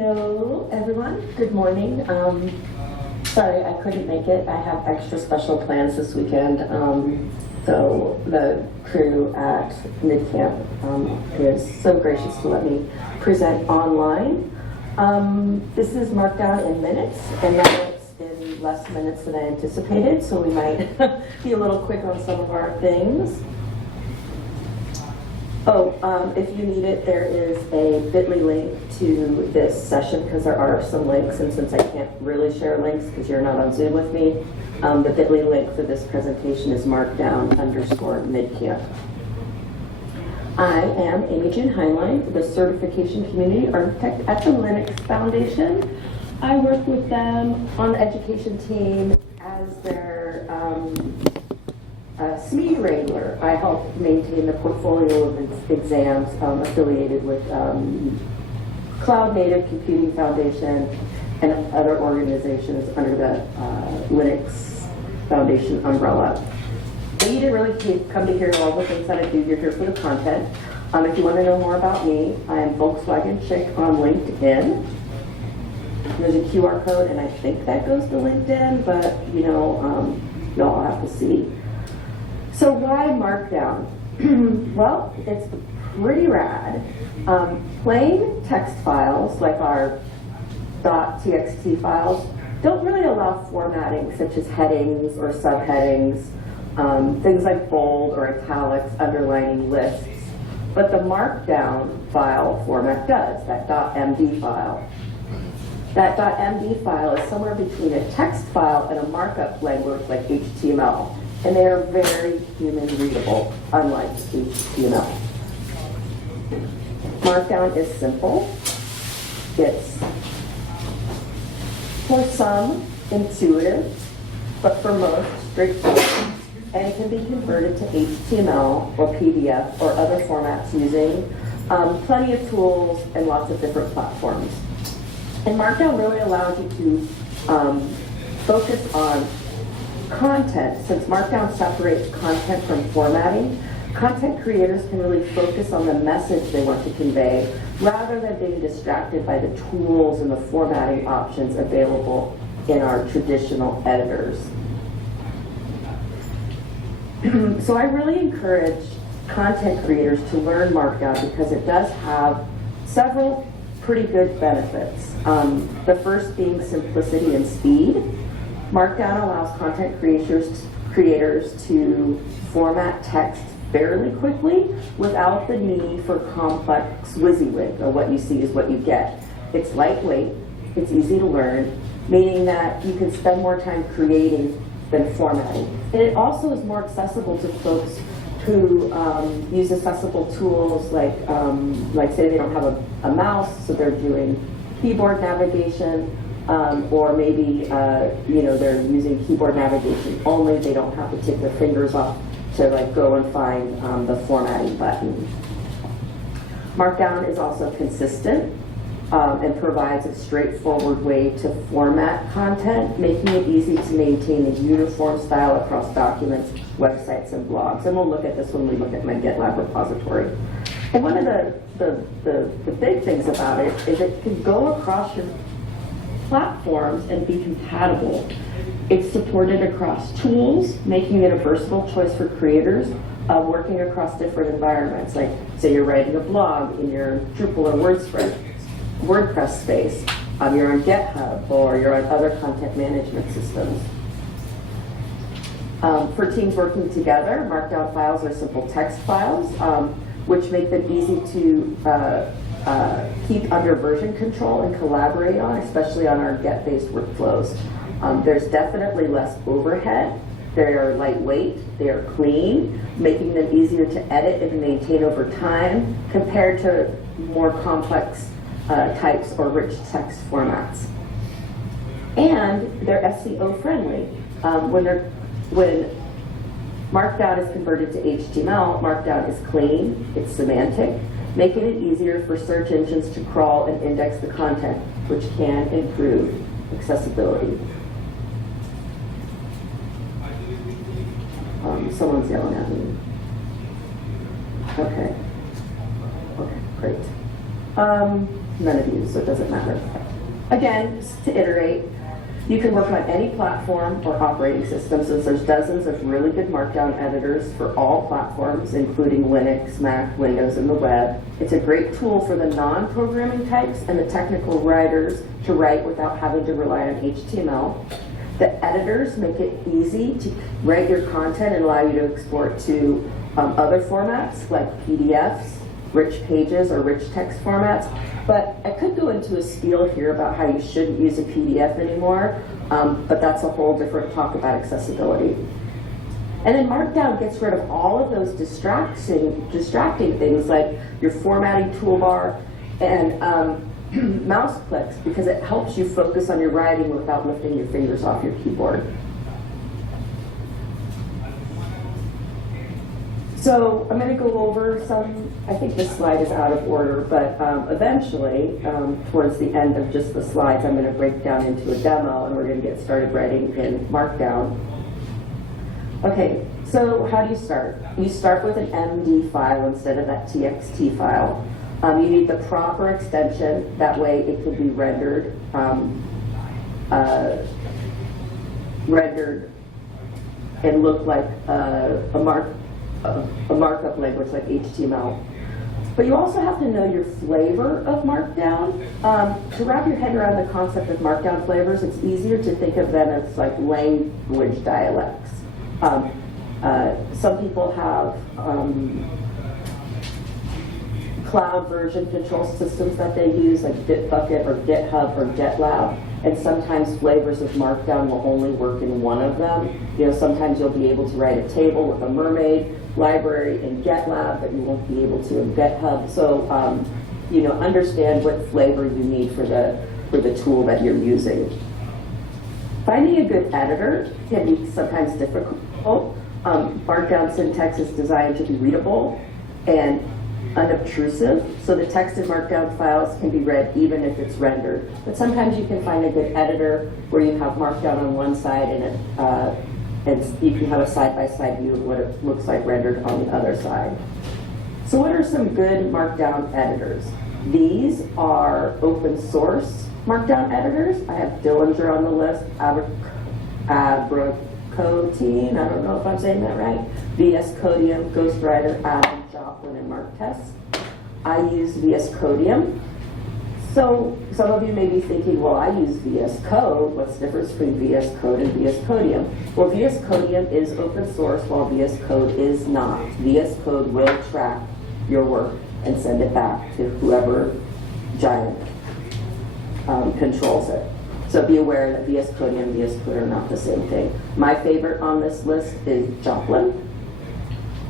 Hello, everyone. Good morning. Sorry I couldn't make it. I have extra special plans this weekend. So the crew at MidCamp is so gracious to let me present online. This is Markdown in minutes, and now it's in less minutes than I anticipated, so we might be a little quick on some of our things. If you need it, there is a bit.ly link to this session because there are some links, and since I can't really share links because you're not on Zoom with me, the bit.ly link for this presentation is markdown_midcamp. I am Amy June Heinlein, the Certification Community Architect at the Linux Foundation. I work with them on the education team as their SME Wrangler. I help maintain the portfolio of exams affiliated with Cloud Native Computing Foundation and other organizations under the Linux Foundation umbrella. But you didn't really come to hear all the things that I do. You're here for the content. If you want to know more about me, I am Volkswagen Chick on LinkedIn. There's a QR code, and I think that goes to LinkedIn, but y'all have to see. So why Markdown? Well, it's pretty rad. Plain text files, like our .txt files, don't really allow formatting such as headings or subheadings, things like bold or italics, underlining lists. But the Markdown file format does, that .md file. That .md file is somewhere between a text file and a markup language like HTML. And they are very human readable, unlike HTML. Markdown is simple. It's, for some, intuitive, but for most, straightforward. And it can be converted to HTML or PDF or other formats using plenty of tools and lots of different platforms. And Markdown really allows you to focus on content. Since Markdown separates content from formatting, content creators can really focus on the message they want to convey rather than being distracted by the tools and the formatting options available in our traditional editors. So I really encourage content creators to learn Markdown because it does have several pretty good benefits. The first being simplicity and speed. Markdown allows content creators to format text fairly quickly without the need for complex WYSIWYG, or what you see is what you get. It's lightweight, it's easy to learn, meaning that you can spend more time creating than formatting. And it also is more accessible to folks who use accessible tools like say they don't have a mouse, so they're doing keyboard navigation, or maybe they're using keyboard navigation only. They don't have to take their fingers off to go and find the formatting button. Markdown is also consistent and provides a straightforward way to format content, making it easy to maintain a uniform style across documents, websites, and blogs. And we'll look at this when we look at my GitLab repository. And one of the big things about it is it can go across your platforms and be compatible. It's supported across tools, making it a versatile choice for creators working across different environments. Like, say you're writing a blog in your Drupal or WordPress space, you're on GitHub, or you're on other content management systems. For teams working together, Markdown files are simple text files, which make them easy to keep under version control and collaborate on, especially on our get-based workflows. There's definitely less overhead. They are lightweight, they are clean, making them easier to edit and maintain over time compared to more complex types or rich text formats. And they're SEO friendly. When Markdown is converted to HTML, Markdown is clean, it's semantic, making it easier for search engines to crawl and index the content, which can improve accessibility. Someone's yelling at me. Okay, great. none of you, so it doesn't matter. Again, just to iterate, you can work on any platform or operating system, since there's dozens of really good Markdown editors for all platforms, including Linux, Mac, Windows, and the web. It's a great tool for the non-programming types and the technical writers to write without having to rely on HTML. The editors make it easy to write your content and allow you to export to other formats like PDFs, rich pages, or rich text formats. But I could go into a spiel here about how you shouldn't use a PDF anymore, but that's a whole different talk about accessibility. And then Markdown gets rid of all of those distracting things like your formatting toolbar and mouse clicks, because it helps you focus on your writing without lifting your fingers off your keyboard. So I'm going to go over some, I think this slide is out of order, but eventually, towards the end of just the slides, I'm going to break down into a demo and we're going to get started writing in Markdown. Okay, so how do you start? You start with an MD file instead of that TXT file. You need the proper extension, that way it can be rendered and look like a markup language like HTML. But you also have to know your flavor of Markdown. To wrap your head around the concept of Markdown flavors, it's easier to think of them as like language dialects. Some people have cloud version control systems that they use, like Bitbucket or GitHub or GitLab, and sometimes flavors of Markdown will only work in one of them. You know, sometimes you'll be able to write a table with a mermaid library in GitLab, but you won't be able to in GitHub. So, you know, understand what flavor you need for the tool that you're using. Finding a good editor can be sometimes difficult. Markdown syntax is designed to be readable and unobtrusive, so the text in Markdown files can be read even if it's rendered. But sometimes you can find a good editor where you have Markdown on one side and you can have a side-by-side view of what it looks like rendered on the other side. So what are some good Markdown editors? These are open source Markdown editors. I have Dillinger on the list, Abracotine, I don't know if I'm saying that right, VS Codium, Ghostwriter, Adam, Joplin, and Marktest. I use VS Codium. So some of you may be thinking, well, I use VS Code. What's the difference between VS Code and VS Codium? Well, VS Codium is open source while VS Code is not. VS Code will track your work and send it back to whoever giant controls it. So be aware that VS Codium and VS Code are not the same thing. My favorite on this list is Joplin.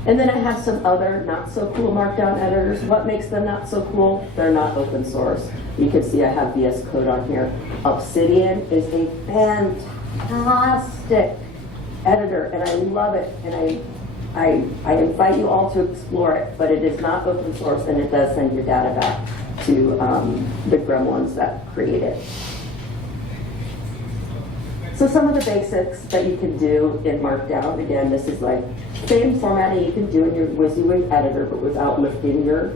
And then I have some other not so cool Markdown editors. What makes them not so cool? They're not open source. You can see I have VS Code on here. Obsidian is a fantastic editor, and I love it, and I invite you all to explore it, but it is not open source, and it does send your data back to the Gremlins that create it. So some of the basics that you can do in Markdown, again, this is like same formatting you can do in your WYSIWYG editor, but without lifting your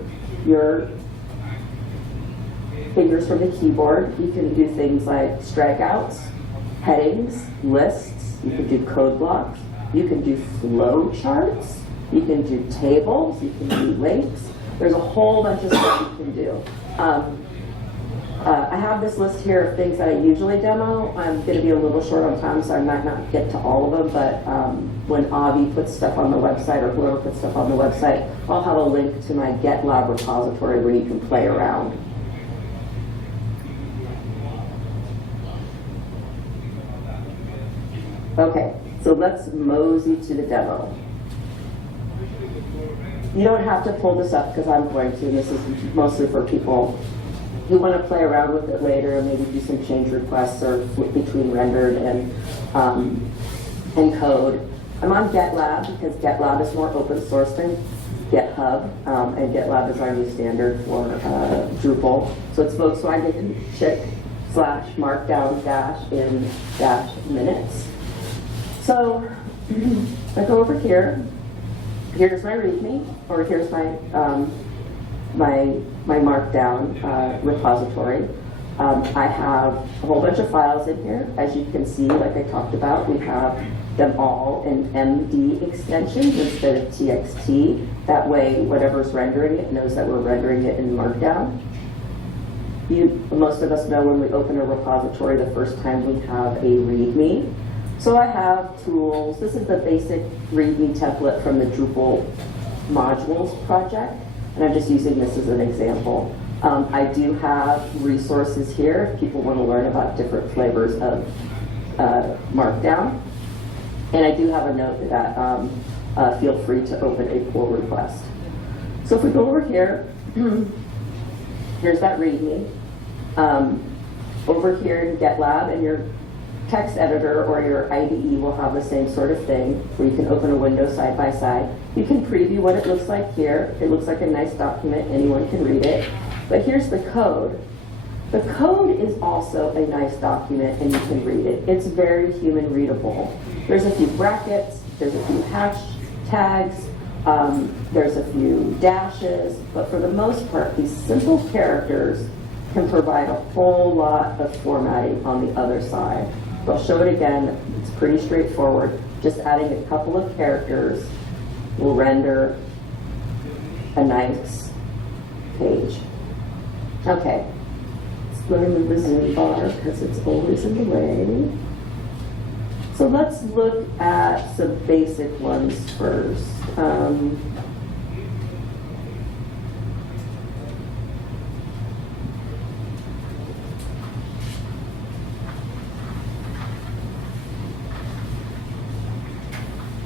fingers from the keyboard. You can do things like strikeouts, headings, lists. You can do code blocks. You can do flow charts. You can do tables. You can do links. There's a whole bunch of stuff you can do. I have this list here of things that I usually demo. I'm going to be a little short on time, so I might not get to all of them, but when Avi puts stuff on the website or whoever puts stuff on the website, I'll have a link to my GitLab repository where you can play around. Okay, so let's mosey to the demo. You don't have to pull this up because I'm going to, and this is mostly for people who want to play around with it later and maybe do some change requests or flip between rendered and code. I'm on GitLab because GitLab is more open source than GitHub, and GitLab is our new standard for Drupal. So it's Volkswagen chick /markdown in minutes. So I go over here. Here's my README, or here's my my Markdown repository. I have a whole bunch of files in here. As you can see, like I talked about, we have them all in MD extensions instead of TXT. That way, whatever's rendering it knows that we're rendering it in Markdown. Most of us know when we open a repository, the first time we have a README. So I have tools. This is the basic README template from the Drupal modules project, and I'm just using this as an example. I do have resources here if people want to learn about different flavors of Markdown. And I do have a note that feel free to open a pull request. So if we go over here, here's that README. Over here in GitLab, and your text editor or your IDE will have the same sort of thing, where you can open a window side by side. You can preview what it looks like here. It looks like a nice document. Anyone can read it. But here's the code. The code is also a nice document, and you can read it. It's very human readable. There's a few brackets. There's a few hashtags. There's a few dashes. But for the most part, these simple characters can provide a whole lot of formatting on the other side. I'll show it again. It's pretty straightforward. Just adding a couple of characters will render a nice page. Okay, let me move the zoom bar because it's always in the way. So let's look at some basic ones first.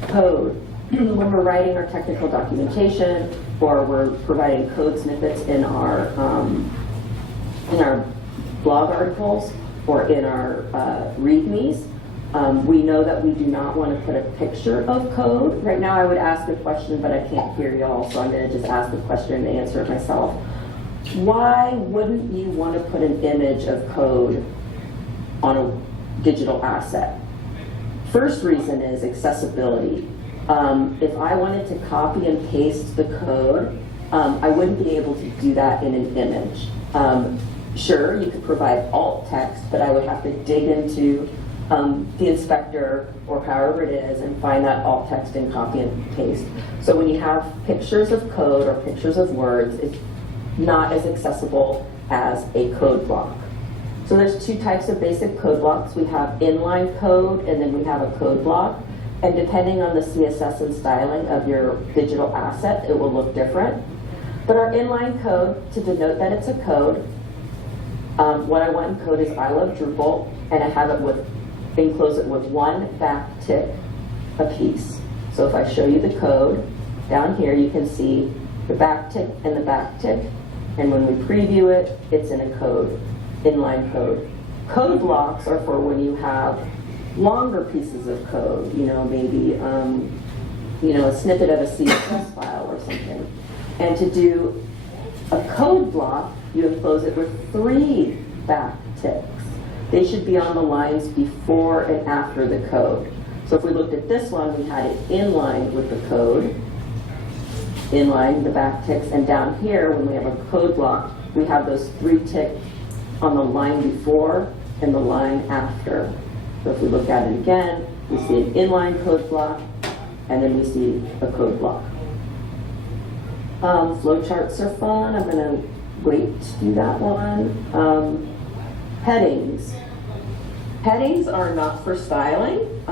Code. When we're writing our technical documentation, or we're providing code snippets in our blog articles or in our READMEs, we know that we do not want to put a picture of code. Right now I would ask a question, but I can't hear y'all, so I'm going to just ask the question and answer it myself. Why wouldn't you want to put an image of code on a digital asset? First reason is accessibility. If I wanted to copy and paste the code, I wouldn't be able to do that in an image. Sure, you could provide alt text, but I would have to dig into the inspector or however it is and find that alt text and copy and paste. So when you have pictures of code or pictures of words, it's not as accessible as a code block. So there's two types of basic code blocks. We have inline code, and then we have a code block. And depending on the CSS and styling of your digital asset, it will look different. But our inline code, to denote that it's a code, what I want in code is I love Drupal, and I have it enclose it with one back tick a piece. So if I show you the code, down here you can see the back tick and the back tick, and when we preview it, it's in a code. Inline code. Code blocks are for when you have longer pieces of code, maybe a snippet of a CSS file or something. And to do a code block, you enclose it with 3 back ticks. They should be on the lines before and after the code. So if we looked at this one, we had it in line with the code, inline the back ticks, and down here when we have a code block, we have those 3 ticks on the line before and the line after. So if we look at it again, we see an inline code block, and then we see a code block. Flowcharts are fun. I'm going to wait to do that one. Headings. Headings are not for styling.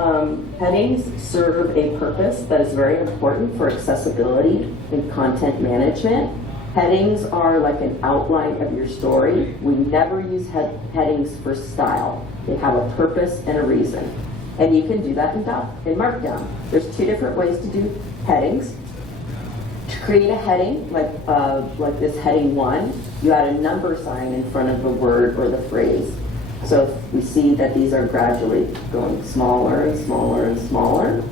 Headings serve a purpose that is very important for accessibility and content management. Headings are like an outline of your story. We never use headings for style. They have a purpose and a reason. And you can do that in Markdown. There's 2 different ways to do headings. To create a heading, like this heading 1, you add a number sign in front of the word or the phrase. So if we see that these are gradually going smaller and smaller and smaller,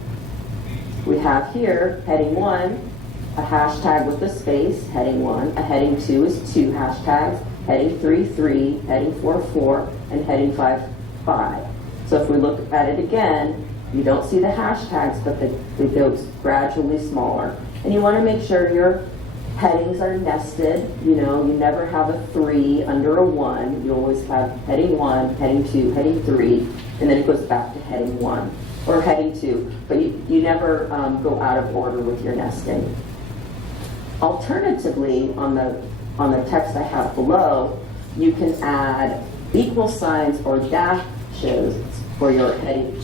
we have here heading 1, a hashtag with a space, heading 1. A heading 2 is 2 hashtags, heading 3, 3, heading 4, 4, and heading 5, 5. So if we look at it again, you don't see the hashtags, but they go gradually smaller. And you want to make sure your Headings are nested. You know, you never have a 3 under a 1. You always have heading 1, heading 2, heading 3, and then it goes back to heading 1 or heading 2. But you never go out of order with your nesting. Alternatively, on the text I have below, you can add equal signs or dashes for your heading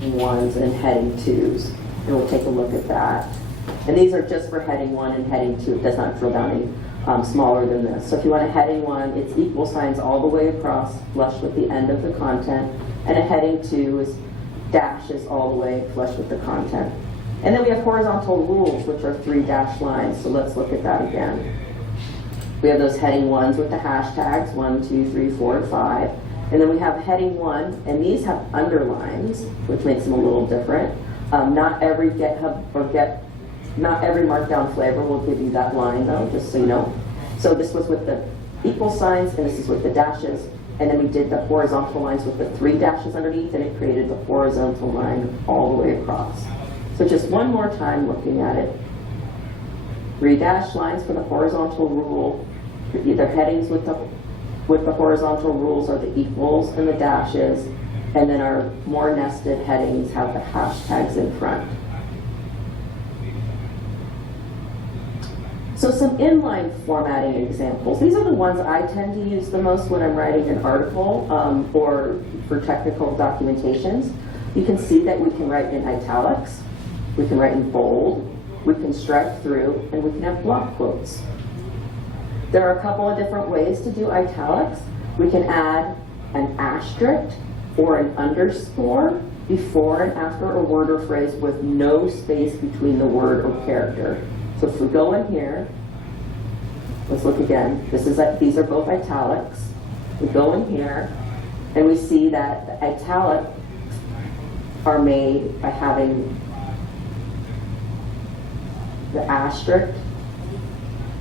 1s and heading 2s. And we'll take a look at that. And these are just for heading 1 and heading 2. It does not drill down any smaller than this. So if you want a heading 1, it's equal signs all the way across, flush with the end of the content. And a heading 2 is dashes all the way flush with the content. And then we have horizontal rules, which are 3 dashed lines. So let's look at that again. We have those heading 1s with the hashtags, 1, 2, 3, 4, and 5. And then we have heading 1, and these have underlines, which makes them a little different. Not every not every Markdown flavor will give you that line, though, just so you know. So this was with the equal signs, and this is with the dashes. And then we did the horizontal lines with the 3 dashes underneath, and it created the horizontal line all the way across. So just one more time looking at it. 3 dashed lines for the horizontal rule. Either headings with the horizontal rules are the equals and the dashes, and then our more nested headings have the hashtags in front. So some inline formatting examples. These are the ones I tend to use the most when I'm writing an article or for technical documentations. You can see that we can write in italics, we can write in bold, we can strike through, and we can have block quotes. There are a couple of different ways to do italics. We can add an asterisk or an underscore before and after a word or phrase with no space between the word or character. So if we go in here, let's look again. These are both italics. We go in here, and we see that the italics are made by having the asterisk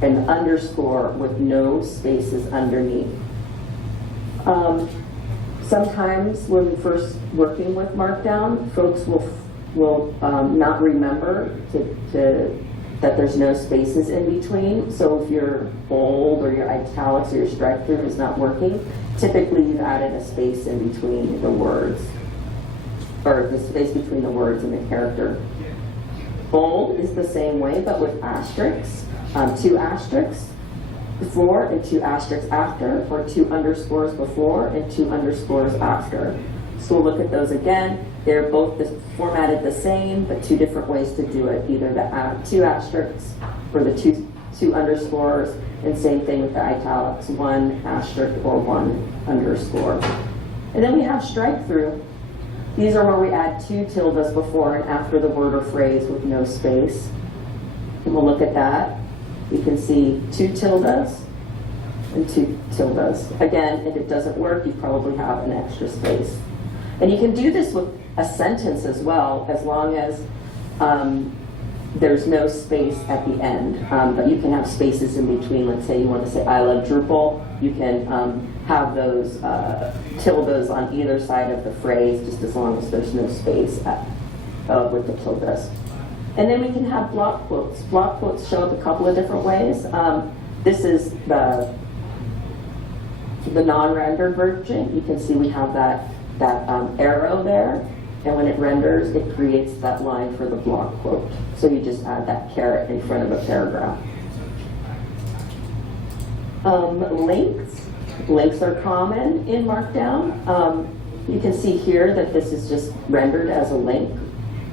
and the underscore with no spaces underneath. Sometimes when first working with Markdown, folks will not remember that there's no spaces in between. So if your bold or your italics or your strike through is not working, typically you've added a space in between the words, or the space between the words and the character. Bold is the same way, but with asterisks. 2 asterisks before and 2 asterisks after, or 2 underscores before and 2 underscores after. So we'll look at those again. They're both formatted the same, but 2 different ways to do it. Either the 2 asterisks or the two underscores, and same thing with the italics, 1 asterisk or 1 underscore. And then we have strike through. These are where we add 2 tildes before and after the word or phrase with no space. And we'll look at that. You can see 2 tildes and 2 tildes. Again, if it doesn't work, you probably have an extra space. And you can do this with a sentence as well, as long as there's no space at the end. But you can have spaces in between. Let's say you want to say, I love Drupal. You can have those tildes on either side of the phrase, just as long as there's no space with the tildes. And then we can have block quotes. Block quotes show up a couple of different ways. This is the non-rendered version. You can see we have that arrow there, and when it renders, it creates that line for the block quote. So you just add that caret in front of a paragraph. Links are common in Markdown. You can see here that this is just rendered as a link.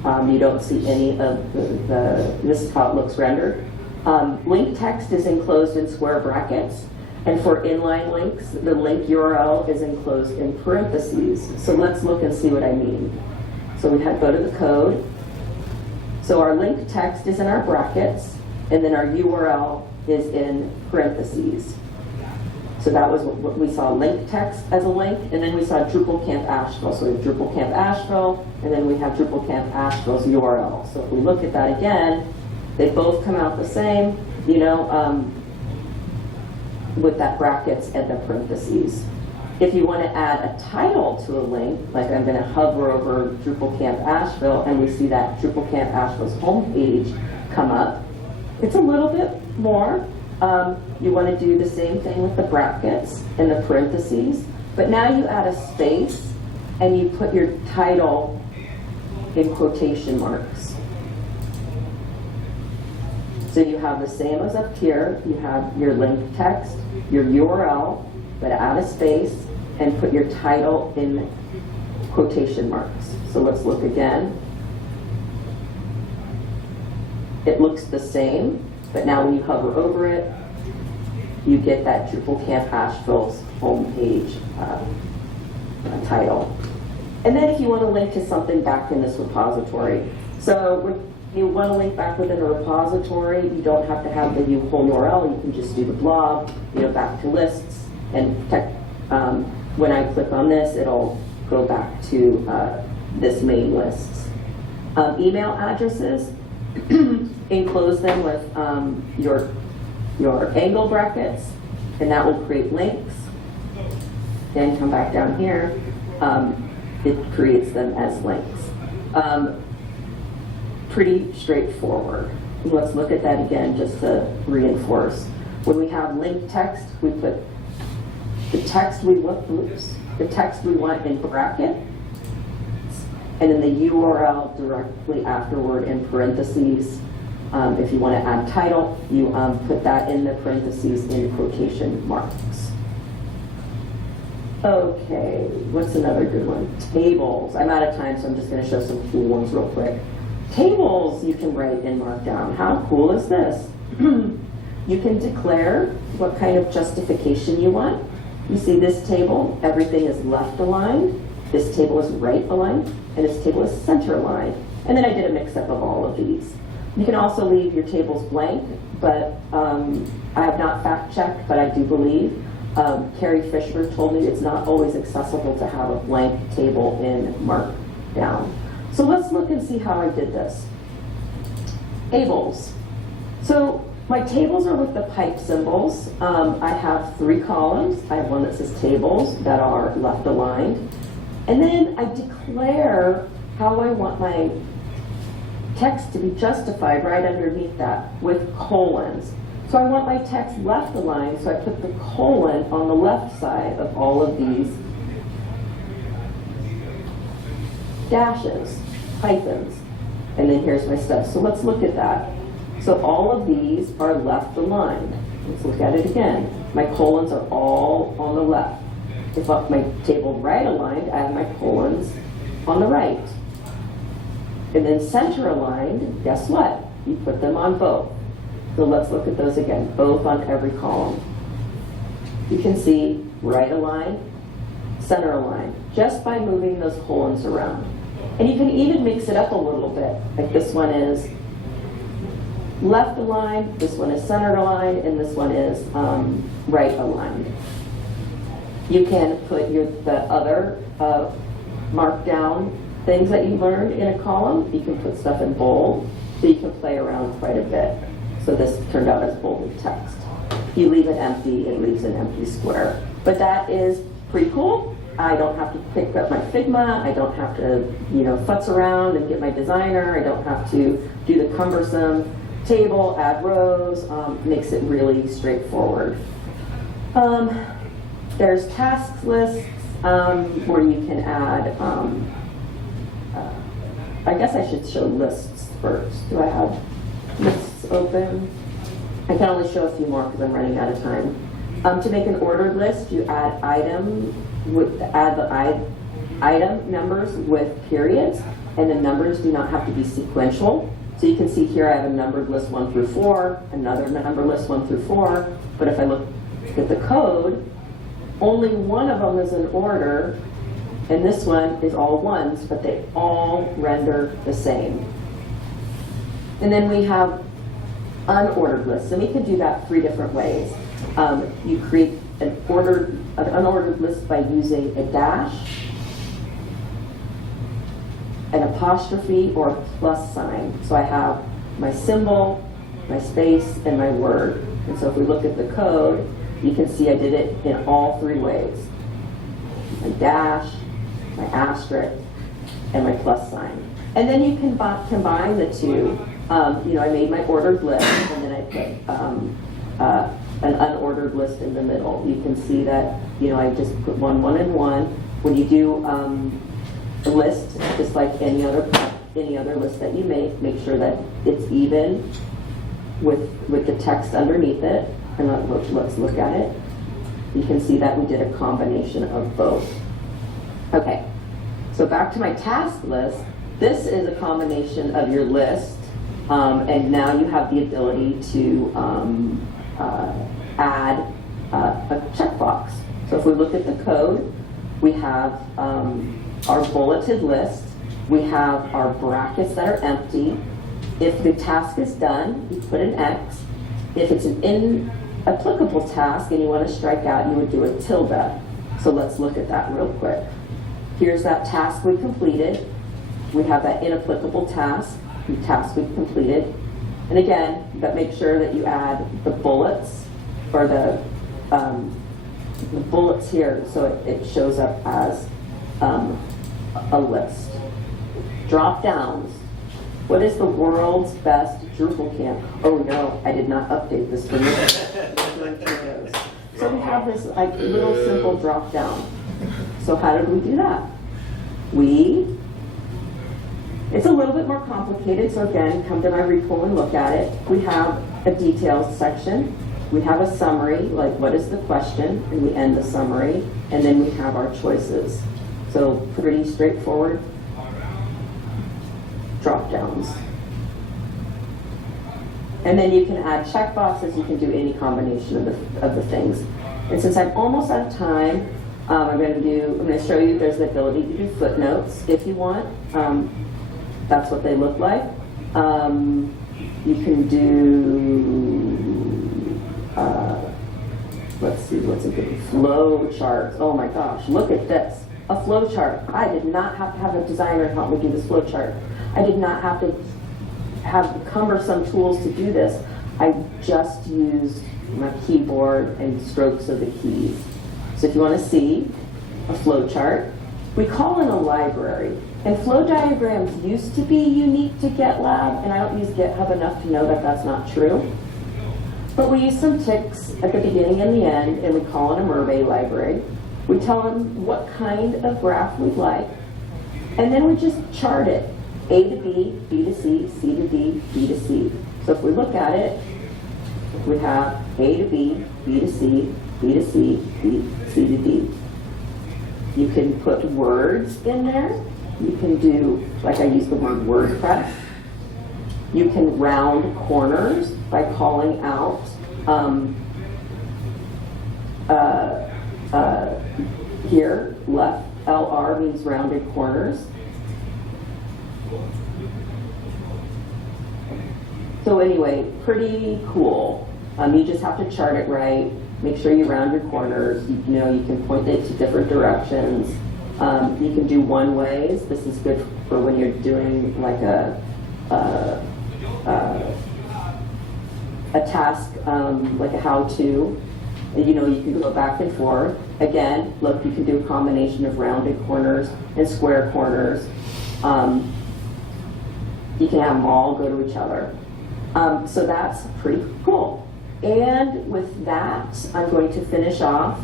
You don't see any of this is how it looks rendered. Link text is enclosed in square brackets, and for inline links, the link URL is enclosed in parentheses. So let's look and see what I mean. So we go to the code. So our link text is in our brackets, and then our URL is in parentheses. So that was what we saw, link text as a link, and then we saw Drupal Camp Asheville. So we have Drupal Camp Asheville, and then we have Drupal Camp Asheville's URL. So if we look at that again, they both come out the same, with that brackets and the parentheses. If you want to add a title to a link, like I'm going to hover over Drupal Camp Asheville, and we see that Drupal Camp Asheville's homepage come up, it's a little bit more, you want to do the same thing with the brackets and the parentheses, but now you add a space and you put your title in quotation marks. So you have the same as up here. You have your link text, your URL, but add a space and put your title in quotation marks. So let's look again. It looks the same, but now when you hover over it, you get that Drupal Camp Asheville's homepage title. And then if you want to link to something back in this repository, so when you want to link back within a repository, you don't have to have the whole URL. You can just do the blog, back to lists, and when I click on this, it'll go back to this main list. Email addresses, enclose them with your angle brackets, and that will create links. Then come back down here, it creates them as links. Pretty straightforward. Let's look at that again just to reinforce. When we have link text, we put the text we want in bracket, and then the URL directly afterward in parentheses. If you want to add title, you put that in the parentheses in quotation marks. Okay, what's another good one? Tables. I'm out of time, so I'm just going to show some cool ones real quick. Tables you can write in Markdown. How cool is this? You can declare what kind of justification you want. You see this table, everything is left aligned. This table is right aligned, and this table is center aligned. And then I did a mix-up of all of these. You can also leave your tables blank, but I have not fact-checked, but I do believe Carrie Fisher told me it's not always accessible to have a blank table in Markdown. So let's look and see how I did this. Tables. So my tables are with the pipe symbols. I have 3 columns. I have one that says tables that are left aligned. And then I declare how I want my text to be justified right underneath that with colons. So I want my text left aligned, so I put the colon on the left side of all of these dashes, hyphens. And then here's my stuff. So let's look at that. So all of these are left aligned. Let's look at it again. My colons are all on the left. If my table right aligned, I have my colons on the right. And then center aligned, guess what? You put them on both. So let's look at those again, both on every column. You can see right aligned, center aligned, just by moving those colons around. And you can even mix it up a little bit. Like this one is left aligned, this one is center aligned, and this one is right aligned. You can put the other Markdown things that you learned in a column. You can put stuff in bold, so you can play around quite a bit. So this turned out as bolded text. If you leave it empty, it leaves an empty square. But that is pretty cool. I don't have to pick up my Figma. I don't have to, futz around and get my designer. I don't have to do the cumbersome table, add rows. Makes it really straightforward. There's task lists where you can add, I guess I should show lists first. Do I have lists open? I can only show a few more because I'm running out of time. To make an ordered list, you add the item numbers with periods, and the numbers do not have to be sequential. So you can see here I have a numbered list 1 through 4, another number list 1 through 4, but if I look at the code, only one of them is in order, and this one is all ones, but they all render the same. And then we have unordered lists, and we can do that 3 different ways. You create an unordered list by using a dash, an apostrophe, or a plus sign. So I have my symbol, my space, and my word. And so if we look at the code, you can see I did it in all 3 ways. My dash, my asterisk, and my plus sign. And then you can combine the 2 I made my ordered list, and then I put an unordered list in the middle. You can see that, I just put one, and one. When you do a list, just like any other list that you make sure that it's even with the text underneath it. And let's look at it. You can see that we did a combination of both. Okay, so back to my task list. This is a combination of your list, and now you have the ability to add a checkbox. So if we look at the code, we have our bulleted list, we have our brackets that are empty. If the task is done, you put an X. If it's an inapplicable task and you want to strike out, you would do a tilde. So let's look at that real quick. Here's that task we completed. We have that inapplicable task we completed. And again, but make sure that you add the bullets or the bullets here so it shows up as a list. Drop downs. What is the world's best Drupal camp? Oh no, I did not update this for you. So we have this little simple drop down. So how did we do that? It's a little bit more complicated, so again, come to my repo and look at it. We have a details section. We have a summary, like what is the question, and we end the summary, and then we have our choices. So pretty straightforward drop downs. And then you can add checkboxes, you can do any combination of the things. And since I'm almost out of time, I'm going to show you there's the ability to do footnotes if you want. That's what they look like. You can do, let's see, what's a good flow chart. Oh my gosh, look at this. A flow chart. I did not have to have a designer help me do this flow chart. I did not have to have cumbersome tools to do this. I just used my keyboard and strokes of the keys. So if you want to see a flow chart, we call it a library. And flow diagrams used to be unique to GitLab, and I don't use GitHub enough to know that that's not true. But we use some ticks at the beginning and the end, and we call it a Merve library. We tell them what kind of graph we'd like, and then we just chart it. A to B, B to C, C to D, B to C. So if we look at it, we have A to B, B to C, B to C, C to D. You can put words in there. You can do, like I use the word WordPress. You can round corners by calling out here, left LR means rounded corners. So anyway, pretty cool. You just have to chart it right. Make sure you round your corners. You can point it to different directions. You can do one ways. This is good for when you're doing like a task, like a how-to. You can go back and forth. Again, look, you can do a combination of rounded corners and square corners. You can have them all go to each other. So that's pretty cool. And with that, I'm going to finish off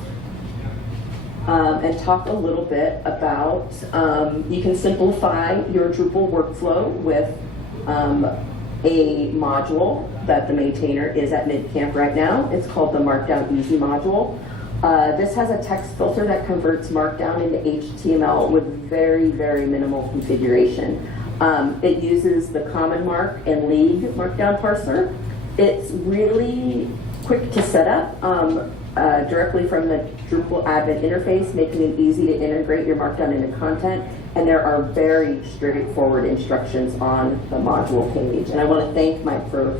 and talk a little bit about, you can simplify your Drupal workflow with a module that the maintainer is at mid-camp right now. It's called the Markdown Easy module. This has a text filter that converts Markdown into HTML with very, very minimal configuration. It uses the Common Mark and League Markdown parser. It's really quick to set up directly from the Drupal admin interface, making it easy to integrate your Markdown into content. And there are very straightforward instructions on the module page. And I want to thank Mike for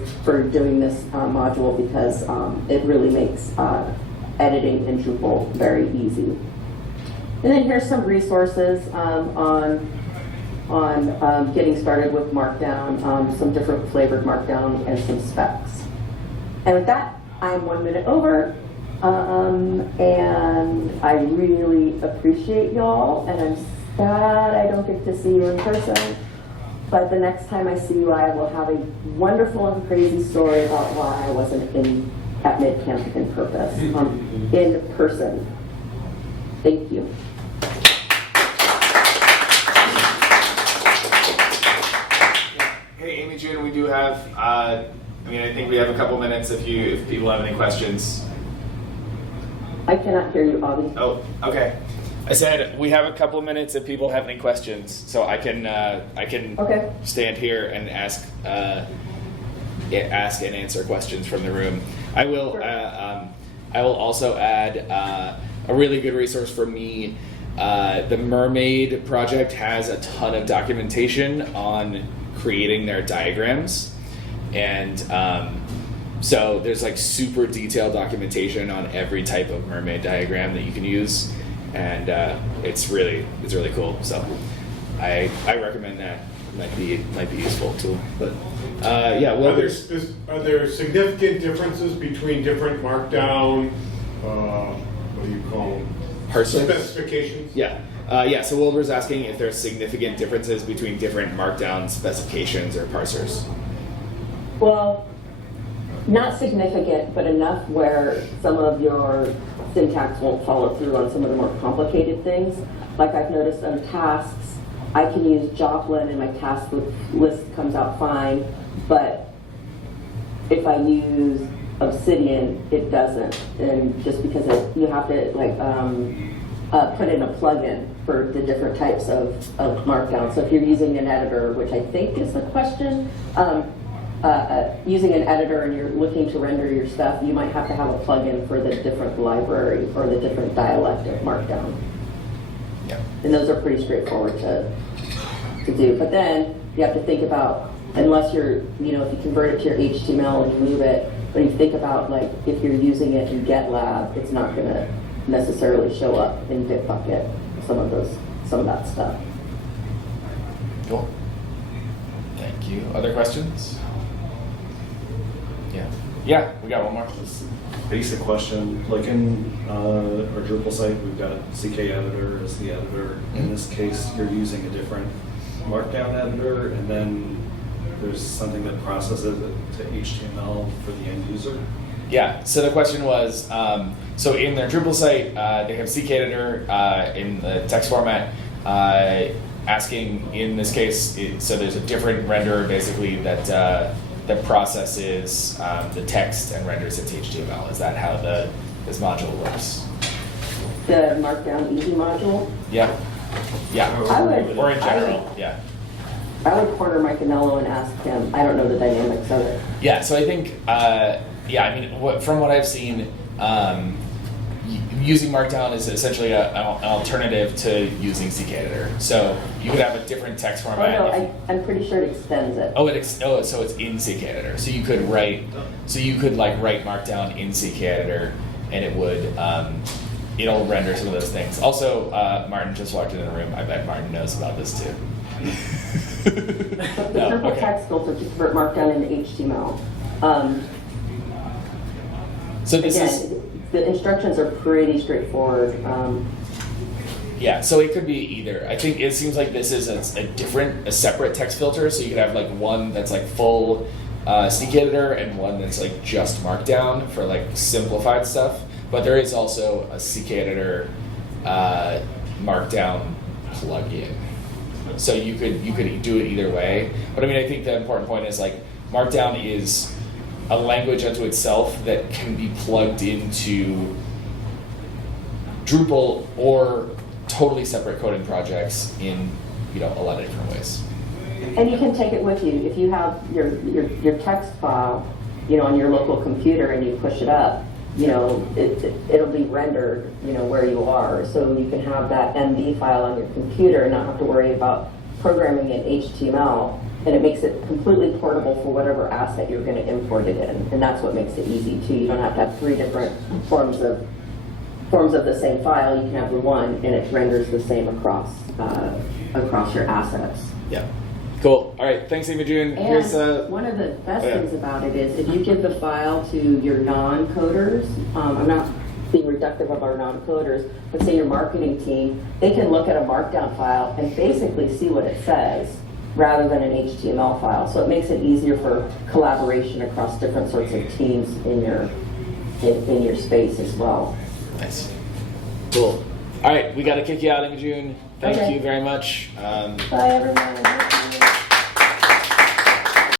doing this module because it really makes editing in Drupal very easy. And then here's some resources on getting started with Markdown, some different flavored Markdown, and some specs. And with that, I'm 1 minute over, and I really appreciate y'all, and I'm sad I don't get to see you in person, But the next time I see you, I will have a wonderful and crazy story about why I wasn't at MidCamp in person. Thank you. Hey, Amy June, we do have, I think we have a couple minutes if people have any questions. I cannot hear you, Bobby. Oh, okay. I said we have a couple minutes if people have any questions, so I can okay. stand here and ask and answer questions from the room. I will Sure. I will also add a really good resource for me. The Mermaid project has a ton of documentation on creating their diagrams, and so there's like super detailed documentation on every type of mermaid diagram that you can use, and it's really cool. So I recommend that. Might be useful too. But yeah, well, are there significant differences between different Markdown? What do you call them? Parsers? Specifications. Yeah. So Wilbur's asking if there's significant differences between different Markdown specifications or parsers. Well, not significant, but enough where some of your syntax won't follow through on some of the more complicated things. Like I've noticed on tasks, I can use Joplin and my task list comes out fine, but if I use Obsidian, it doesn't. And just because you have to put in a plugin for the different types of Markdown. So if you're using an editor, which I think is the question, using an editor and you're looking to render your stuff, you might have to have a plugin for the different library or the different dialect of Markdown. Yeah. And those are pretty straightforward to do. But then you have to think about, unless you're, if you convert it to your HTML and you move it, when you think about like if you're using it in GitLab, it's not going to necessarily show up in Bitbucket. Some of that stuff. Cool. Thank you. Other questions? Yeah, we got one more. Basic question, like in our Drupal site, we've got CKEditor as the editor. In this case, you're using a different Markdown editor, and then there's something that processes it to HTML for the end user. Yeah, so the question was, so in their Drupal site, they have CKEditor in the text format, asking in this case, so there's a different renderer basically that processes the text and renders it to HTML. Is that how this module works? The Markdown Easy module? Yeah. Or in general, yeah. I would corner Mike Anello and ask him. I don't know the dynamics of it. Yeah, so I think, from what I've seen, using Markdown is essentially an alternative to using CKEditor. So you could have a different text format. Oh, no, I'm pretty sure it extends it. So it's in CKEditor. So you could write Markdown in CKEditor, and it would it'll render some of those things. Also, Martin just walked into the room. I bet Martin knows about this too. The Drupal text filter to convert Markdown into HTML. So this again, is. The instructions are pretty straightforward. Yeah, so it could be either. I think it seems like this is a separate text filter. So you could have like one that's like full CKEditor and one that's like just Markdown for like simplified stuff. But there is also a CKEditor Markdown plugin. So you could do it either way. But I mean, I think the important point is like Markdown is a language unto itself that can be plugged into Drupal or totally separate coding projects in a lot of different ways. And you can take it with you. If you have your text file, on your local computer and you push it up, it'll be rendered, where you are. So you can have that MD file on your computer and not have to worry about programming in HTML. And it makes it completely portable for whatever asset you're going to import it in. And that's what makes it easy too. You don't have to have 3 different forms of the same file. You can have the one and it renders the same across your assets. Yeah. Cool. All right. Thanks, Amy June. And one of the best things about it is if you give the file to your non-coders, I'm not being reductive of our non-coders, but say your marketing team, they can look at a Markdown file and basically see what it says rather than an HTML file. So it makes it easier for collaboration across different sorts of teams in your space as well. Nice. Cool. All right, we got to kick you out in June. Thank Okay. you very much. Bye, everyone.